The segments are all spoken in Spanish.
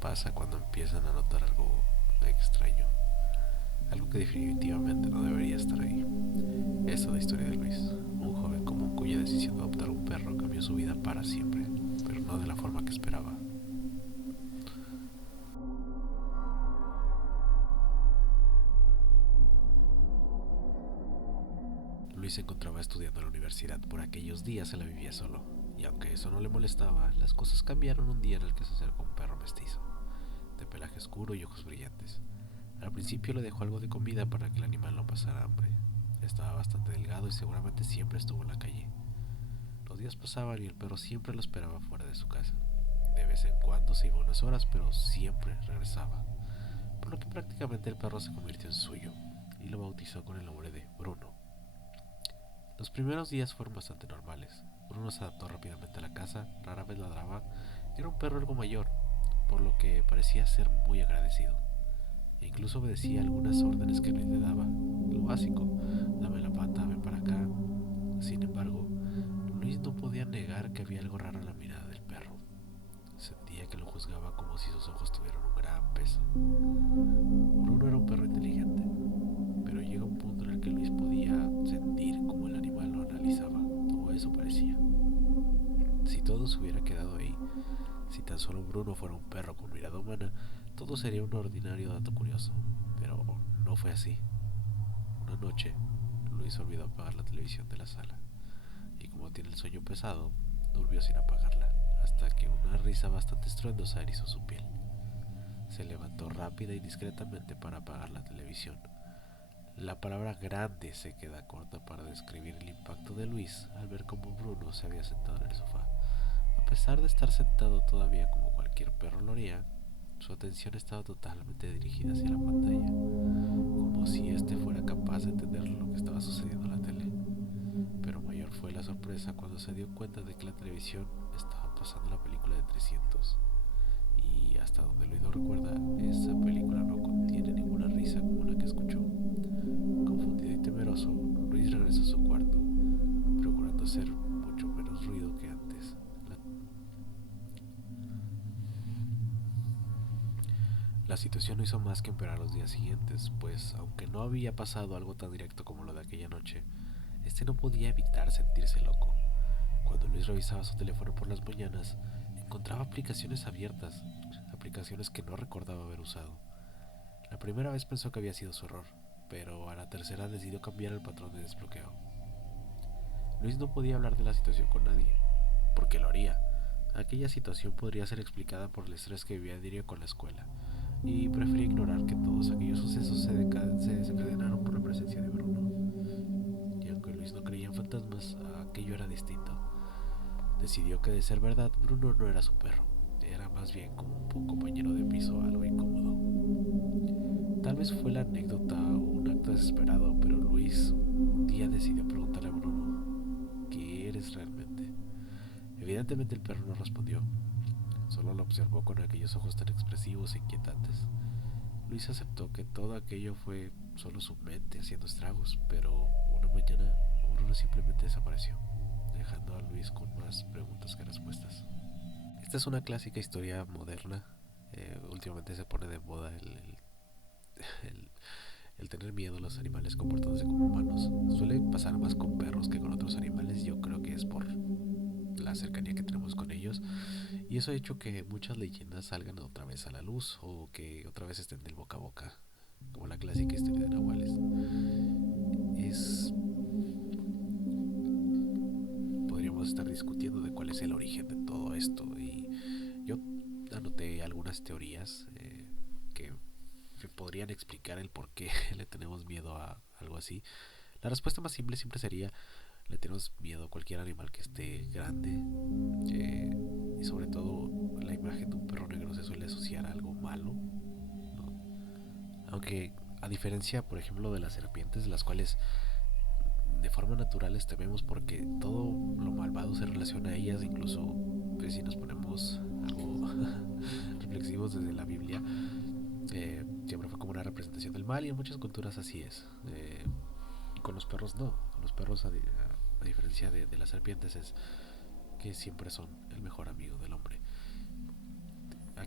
pasa cuando empiezan a notar algo extraño, algo que definitivamente no debería estar ahí. Esta es la historia de Luis, un joven común cuya decisión de adoptar un perro cambió su vida para siempre, pero no de la forma que esperaba. Luis se encontraba estudiando en la universidad. Por aquellos días se la vivía solo, y aunque eso no le molestaba, las cosas cambiaron un día en el que se acercó un perro mestizo, de pelaje oscuro y ojos brillantes. Al principio le dejó algo de comida para que el animal no pasara hambre. Estaba bastante delgado y seguramente siempre estuvo en la calle. Los días pasaban y el perro siempre lo esperaba fuera de su casa. De vez en cuando se iba unas horas, pero siempre regresaba, por lo que prácticamente el perro se convirtió en suyo y lo bautizó con el nombre de Bruno. Los primeros días fueron bastante normales. Bruno se adaptó rápidamente a la casa, rara vez ladraba, era un perro algo mayor, por lo que parecía ser muy agradecido. E incluso obedecía algunas órdenes que Luis le daba, lo básico, dame la pata, ven para acá. Sin embargo, Luis no podía negar que había algo raro en la mirada del perro. Sentía que lo juzgaba como si sus ojos tuvieran un gran peso. Bruno era un perro inteligente, pero llega un punto en el que Luis podía sentir como el animal lo analizaba, o eso parecía. Si todo se hubiera quedado ahí, si tan solo Bruno fuera un perro con mirada humana, todo sería un ordinario dato curioso, pero no fue así. Una noche, Luis olvidó apagar la televisión de la sala, y como tiene el sueño pesado, durmió sin apagarla, hasta que una risa bastante estruendosa erizó su piel. Se levantó rápida y discretamente para apagar la televisión. La palabra grande se queda corta para describir el impacto de Luis al ver cómo Bruno se había sentado en el sofá. A pesar de estar sentado todavía como cualquier perro lo haría, su atención estaba totalmente dirigida hacia la pantalla, como si éste fuera capaz de entender lo que estaba sucediendo en la tele. Pero mayor fue la sorpresa cuando se dio cuenta de que la televisión estaba pasando la película de 300. Y hasta donde lo recuerda, esa película no contiene ninguna risa como la que escuchó. Confundido y temeroso, Luis regresó a su cuarto, procurando hacer mucho menos ruido que antes. La situación no hizo más que empeorar los días siguientes, pues aunque no había pasado algo tan directo como lo de aquella noche, este no podía evitar sentirse loco. Cuando Luis revisaba su teléfono por las mañanas, encontraba aplicaciones abiertas, aplicaciones que no recordaba haber usado. La primera vez pensó que había sido su error, pero a la tercera decidió cambiar el patrón de desbloqueo. Luis no podía hablar de la situación con nadie, porque lo haría. Aquella situación podría ser explicada por el estrés que vivía diario con la escuela, y prefería ignorar que todos aquellos sucesos se desencadenaron por la presencia de Bruno. Y aunque Luis no creía en fantasmas, aquello era distinto. Decidió que de ser verdad, Bruno no era su perro, era más bien como un compañero de piso algo incómodo. Tal vez fue la anécdota o un acto desesperado, pero Luis un día decidió preguntarle a Bruno, ¿qué eres realmente? Evidentemente el perro no respondió, solo lo observó con aquellos ojos tan expresivos e inquietantes. Luis aceptó que todo aquello fue solo su mente haciendo estragos, pero una mañana Bruno simplemente desapareció, dejando a Luis con más preguntas que respuestas. Esta es una clásica historia moderna. Últimamente se pone de moda el, el tener miedo a los animales comportándose como humanos. Suele pasar más con perros que con otros animales. Yo creo que es por la cercanía que tenemos con ellos. Y eso ha hecho que muchas leyendas salgan otra vez a la luz o que otra vez estén del boca a boca. Como la clásica historia de Nahuales. Es. Podríamos estar discutiendo de cuál es el origen de todo esto. Y yo anoté algunas teorías que podrían explicar el por qué le tenemos miedo a algo así. La respuesta más simple siempre sería: le tenemos miedo a cualquier animal que esté grande, y sobre todo la imagen de un perro negro se suele asociar a algo malo, ¿no? Aunque a diferencia, por ejemplo, de las serpientes, las cuales de forma natural les tememos porque todo lo malvado se relaciona a ellas, incluso pues, si nos ponemos algo reflexivos desde la Biblia, siempre fue como una representación del mal y en muchas culturas así es. Y con los perros no, con los perros a diferencia de las serpientes es que siempre son el mejor amigo del hombre.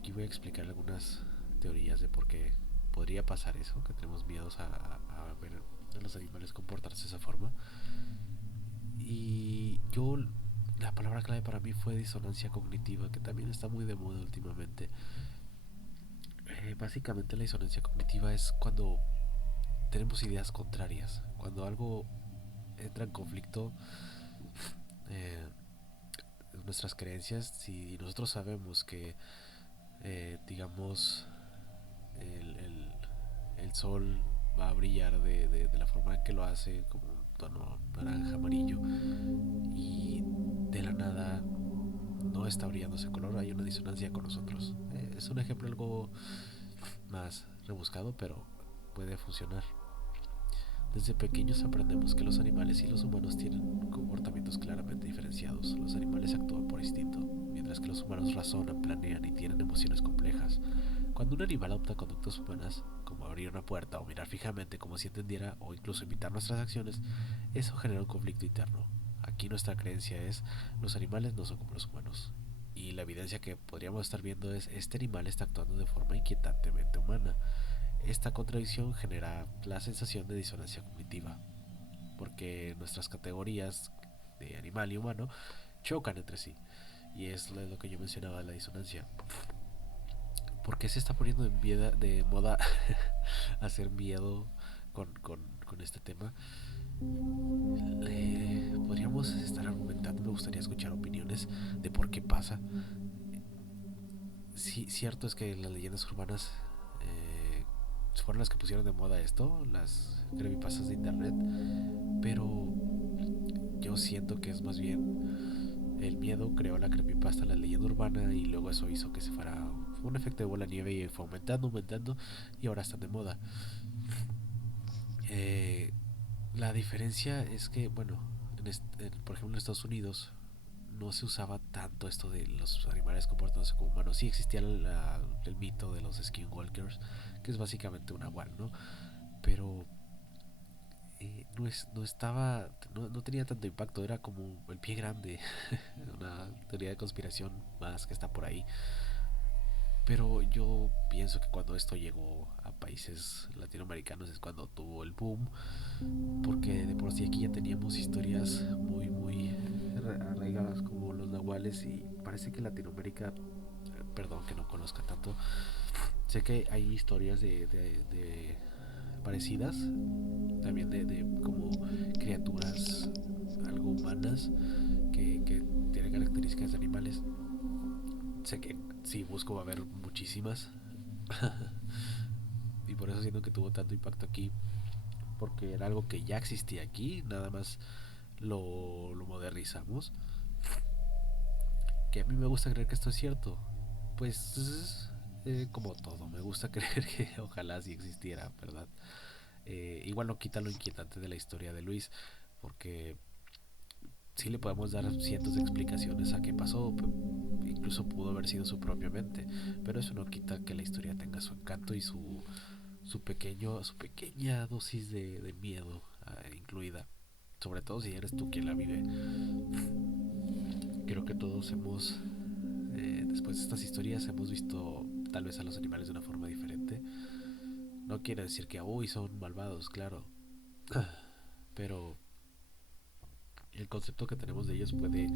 aquí voy a explicar algunas teorías de por qué podría pasar eso, que tenemos miedos a ver a los animales comportarse de esa forma. Y yo, la palabra clave para mí fue disonancia cognitiva, que también está muy de moda últimamente. Básicamente la disonancia cognitiva es cuando tenemos ideas contrarias, cuando algo entra en conflicto eh, nuestras creencias. Si nosotros sabemos que, digamos, el sol va a brillar de la forma en que lo hace, como un tono naranja, amarillo, y de la nada no está brillando ese color, hay una disonancia con nosotros. Es un ejemplo algo más rebuscado, pero puede funcionar. Desde pequeños aprendemos que los animales y los humanos tienen comportamientos claramente diferenciados. Los animales actúan por instinto, mientras que los humanos razonan, planean y tienen emociones complejas. Cuando un animal adopta conductas humanas, como abrir una puerta o mirar fijamente como si entendiera o incluso imitar nuestras acciones, eso genera un conflicto interno. Aquí nuestra creencia es: los animales no son como los humanos. Y la evidencia que podríamos estar viendo es: este animal está actuando de forma inquietantemente humana. Esta contradicción genera la sensación de disonancia cognitiva, porque nuestras categorías de animal y humano chocan entre sí. Y es lo que yo mencionaba de la disonancia. ¿Por qué se está poniendo de moda hacer miedo con este tema? Podríamos estar argumentando, me gustaría escuchar opiniones de por qué pasa. Sí, cierto es que las leyendas urbanas fueron las que pusieron de moda esto, las creepypastas de internet, pero yo siento que es más bien el miedo creó la creepypasta, la leyenda urbana, y luego eso hizo que se fuera un efecto de bola de nieve y fue aumentando, aumentando, y ahora están de moda. Eh, la diferencia es que, bueno, por ejemplo en Estados Unidos no se usaba tanto esto de los animales comportándose como humanos. Sí existía el mito de los skinwalkers, que es básicamente un nahual, ¿no? Pero no estaba, no tenía tanto impacto, era como el pie grande, una teoría de conspiración más que está por ahí. Pero yo pienso que cuando esto llegó a países latinoamericanos es cuando tuvo el boom, porque de por sí aquí ya teníamos historias muy, muy arraigadas como los nahuales, y parece que Latinoamérica, perdón que no conozca tanto, sé que hay historias de parecidas, también de como criaturas algo humanas que tienen características de animales. Sé que si busco va a haber muchísimas, y por eso siento que tuvo tanto impacto aquí, porque era algo que ya existía aquí, nada más lo modernizamos. Que a mí me gusta creer que esto es cierto. Pues como todo, me gusta creer que ojalá sí existiera, ¿verdad? Igual no quita lo inquietante de la historia de Luis, porque sí le podemos dar cientos de explicaciones a qué pasó, incluso pudo haber sido su propia mente, pero eso no quita que la historia tenga su encanto y su pequeña dosis de miedo incluida, sobre todo si eres tú quien la vive. Creo que todos hemos, después de estas historias, hemos visto tal vez a los animales de una forma diferente. No quiere decir que uy, son malvados, claro, pero el concepto que tenemos de ellos puede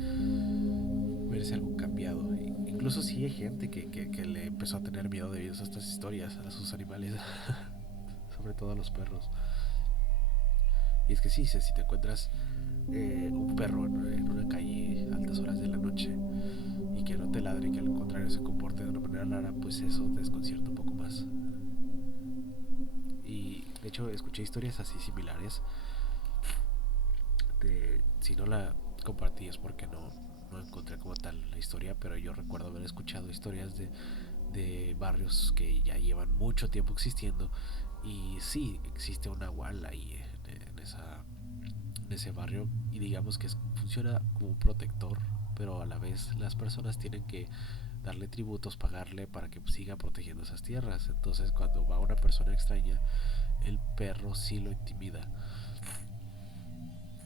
verse algo cambiado. Incluso si hay gente que le empezó a tener miedo debido a estas historias, a sus animales, sobre todo a los perros. Y es que sí, si te encuentras un perro en una calle a altas horas de la noche y que no te ladre, que al contrario se comporte de una manera rara, pues eso te desconcierta un poco más. Y de hecho escuché historias así similares. Si no la compartí es porque no encontré como tal la historia, pero yo recuerdo haber escuchado historias de barrios que ya llevan mucho tiempo existiendo, y sí existe una wall ahí en ese barrio, y digamos que funciona como un protector, pero a la vez las personas tienen que darle tributos, pagarle para que siga protegiendo esas tierras. Entonces cuando va una persona extraña, el perro sí lo intimida.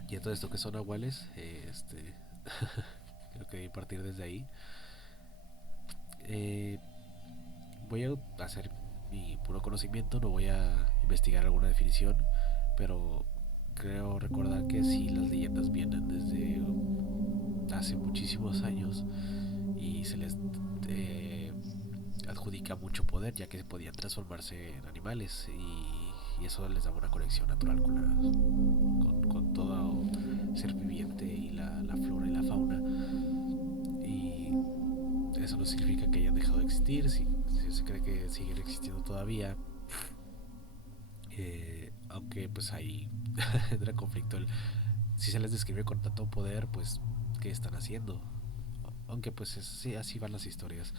Y todo esto que son nahuales, creo que partir desde ahí. voy a hacer mi puro conocimiento, no voy a investigar alguna definición, pero creo recordar que sí, las leyendas vienen desde hace muchísimos años y se les eh, adjudica mucho poder, ya que podían transformarse en animales y eso les daba una conexión natural con todo ser viviente y la flora y la fauna. Y eso no significa que hayan dejado de existir, si se cree que siguen existiendo todavía. Aunque pues ahí entra en conflicto si se les describe con tanto poder, pues qué están haciendo. Aunque pues sí, así van las historias.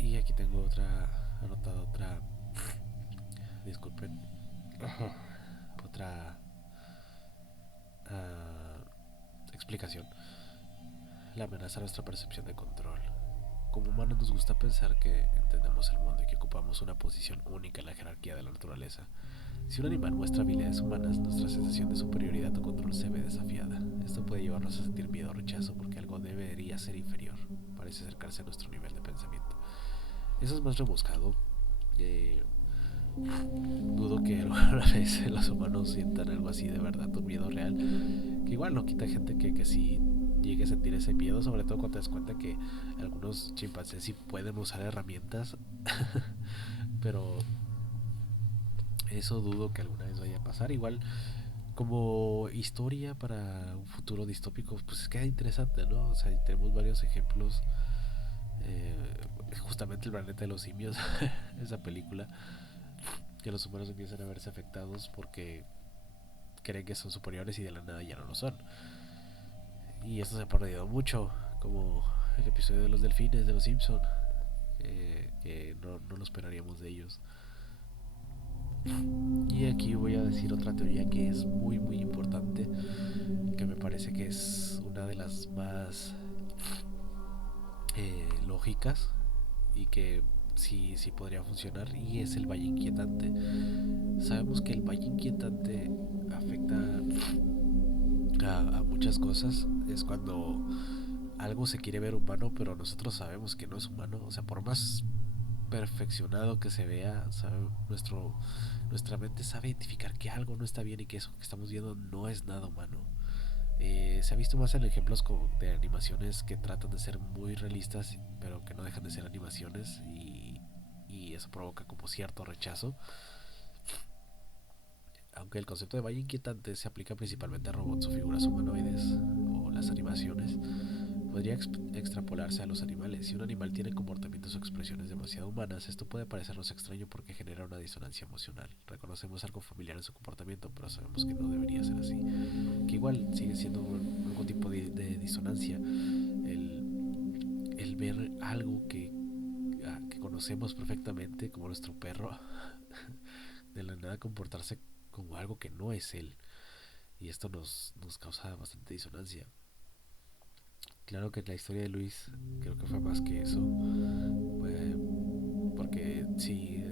Y aquí tengo anotada otra, disculpen, otra explicación. La amenaza a nuestra percepción de control. Como humanos nos gusta pensar que entendemos el mundo y que ocupamos una posición única en la jerarquía de la naturaleza. Si un animal muestra habilidades humanas, nuestra sensación de superioridad o control se ve desafiada. Esto puede llevarnos a sentir miedo o rechazo porque algo debería ser inferior. Parece acercarse a nuestro nivel de pensamiento. Eso es más rebuscado. Eh, Dudo que alguna vez los humanos sientan algo así de verdad, un miedo real. Que igual no quita gente que sí llegue a sentir ese miedo, sobre todo cuando te das cuenta que algunos chimpancés sí pueden usar herramientas, pero eso dudo que alguna vez vaya a pasar. Igual como historia para un futuro distópico, pues queda interesante, ¿no? O sea, tenemos varios ejemplos. Eh, Justamente el planeta de los simios, esa película, que los humanos empiezan a verse afectados porque creen que son superiores y de la nada ya no lo son. Y esto se ha perdido mucho, como el episodio de los delfines de los Simpson, que no lo esperaríamos de ellos. Y aquí voy a decir otra teoría que es muy muy importante, que me parece que es una de las más lógicas y que sí podría funcionar, y es el valle inquietante. Sabemos que el valle inquietante afecta a muchas cosas. Es cuando algo se quiere ver humano, pero nosotros sabemos que no es humano. O sea, por más perfeccionado que se vea, nuestra mente sabe identificar que algo no está bien y que eso que estamos viendo no es nada humano. Se ha visto más en ejemplos de animaciones que tratan de ser muy realistas, pero que no dejan de ser animaciones, y eso provoca como cierto rechazo. Aunque el concepto de valle inquietante se aplica principalmente a robots o figuras humanoides o las animaciones, podría extrapolarse a los animales. Si un animal tiene comportamientos o expresiones demasiado humanas, esto puede parecernos extraño porque genera una disonancia emocional. Reconocemos algo familiar en su comportamiento, pero sabemos que no debería ser así. Que igual sigue siendo algún tipo de disonancia. El ver algo que conocemos perfectamente, como nuestro perro, de la nada comportarse como algo que no es él. Y esto nos causa bastante disonancia. Claro que en la historia de Luis creo que fue más que eso, porque sí,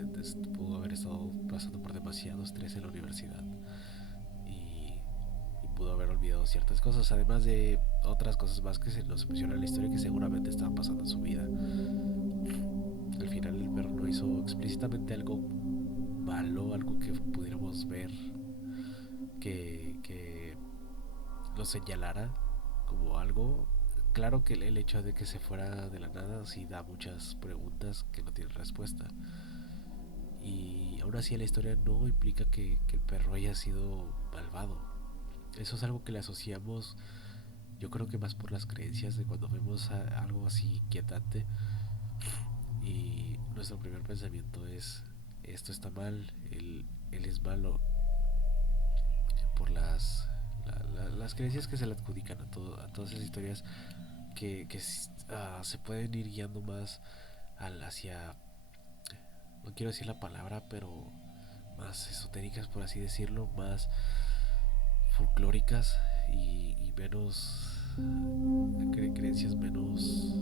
pudo haber estado pasando por demasiado estrés en la universidad y pudo haber olvidado ciertas cosas, además de otras cosas más que se nos menciona en la historia que seguramente estaban pasando en su vida. Al final el perro no hizo explícitamente algo malo, algo que pudiéramos ver que lo señalara como algo. Claro que el hecho de que se fuera de la nada sí da muchas preguntas que no tienen respuesta. Y aún así la historia no implica que el perro haya sido malvado. Eso es algo que le asociamos, yo creo que más por las creencias de cuando vemos algo así inquietante y nuestro primer pensamiento es esto está mal, él es malo, por las creencias que se le adjudican a todas esas historias que se pueden ir guiando más hacia, no quiero decir la palabra, pero más esotéricas, por así decirlo, más folclóricas y menos creencias menos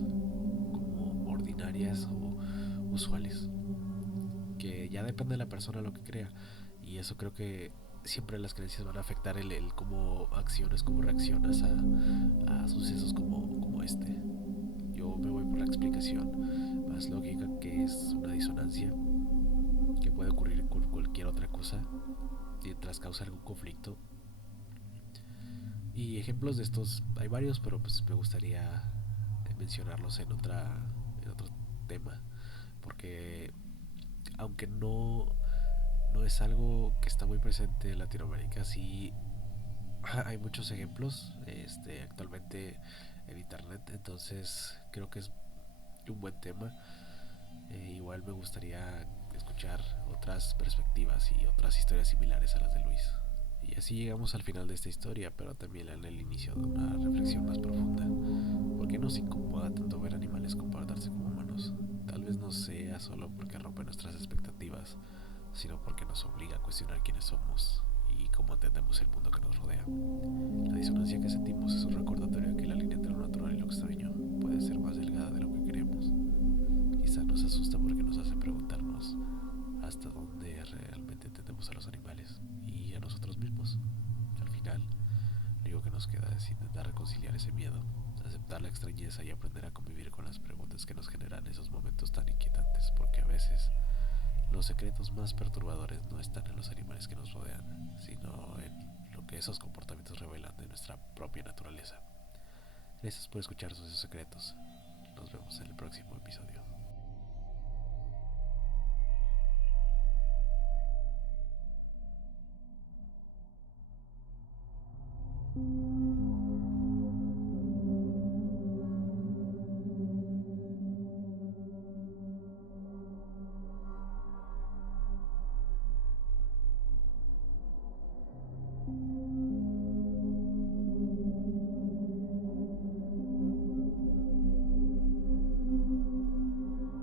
como ordinarias o usuales, que ya depende de la persona lo que crea. Y eso creo que siempre las creencias van a afectar el cómo acciones, cómo reaccionas a sucesos como este. Yo me voy por la explicación más más lógica, que es una disonancia que puede ocurrir con cualquier otra cosa mientras causa algún conflicto. Y ejemplos de estos hay varios, pero pues me gustaría mencionarlos en otro tema, porque aunque no es algo que está muy presente en Latinoamérica, sí hay muchos ejemplos actualmente en internet, entonces creo que es un buen tema. Igual me gustaría escuchar otras perspectivas y otras historias similares a las de Luis. Y así llegamos al final de esta historia, pero también en el inicio de una reflexión más profunda. ¿Por qué nos incomoda tanto ver animales comportarse como humanos? Tal vez no sea solo porque rompe nuestras expectativas, sino porque nos obliga a cuestionar quiénes somos y cómo entendemos el mundo que nos rodea. La disonancia que sentimos es un recordatorio de que la línea entre lo natural y lo extraño puede ser más delgada de lo que queremos. Quizá nos asusta porque nos hace preguntarnos hasta dónde realmente entendemos a los animales y a nosotros mismos. Al final, lo único que nos queda es intentar reconciliar ese miedo, aceptar la extrañeza y aprender a convivir con las preguntas que nos generan esos momentos tan inquietantes, porque a veces los secretos más perturbadores no están en los animales que nos rodean, sino en lo que esos comportamientos revelan de nuestra propia naturaleza. Gracias por escuchar esos secretos. Nos vemos en el próximo episodio.